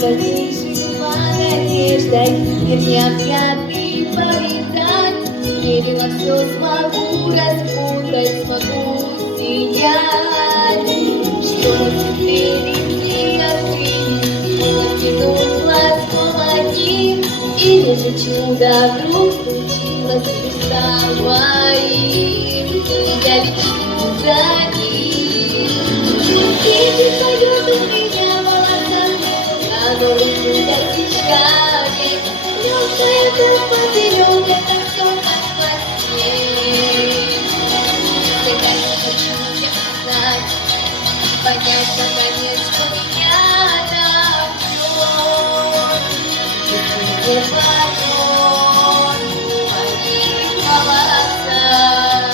Светлейшей надеждой, мир необъятный поедать. Верила, все смогу распутать, смогу сиять. Что теперь не покинул глаз помоги. Или же чудо вдруг случилось сердца моим. Я лечу за ним. Ветер поет у меня волосами, а новый путь освещает. Легкая толпа вперед, это все как во сне. Никогда не хочу я знать, понять наконец, что меня там ждет. Если поет в моих волосах.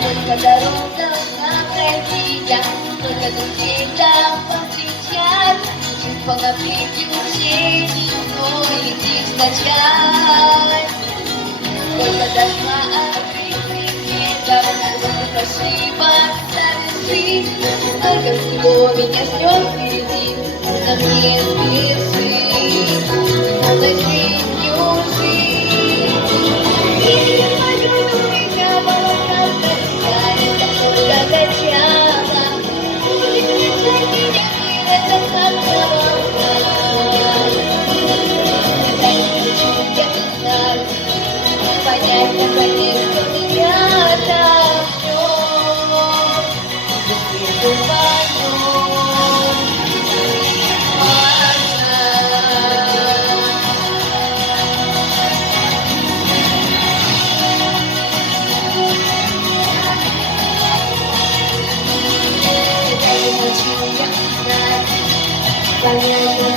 Сколько дорог должна пройти я, сколько друзей там повстречать. Жизнь полна приключений, но летишь начать. Сколько должна открыть секретов, сколько ошибок совершить. Сколько всего меня ждет впереди, нужно мне спешить. Полной жизнью жить. И пойдет у меня волоса, только начало. Будет летать меня мир, это самого края. Никогда не хочу я знать, понять наконец, что меня там ждет. Если ты поешь понять.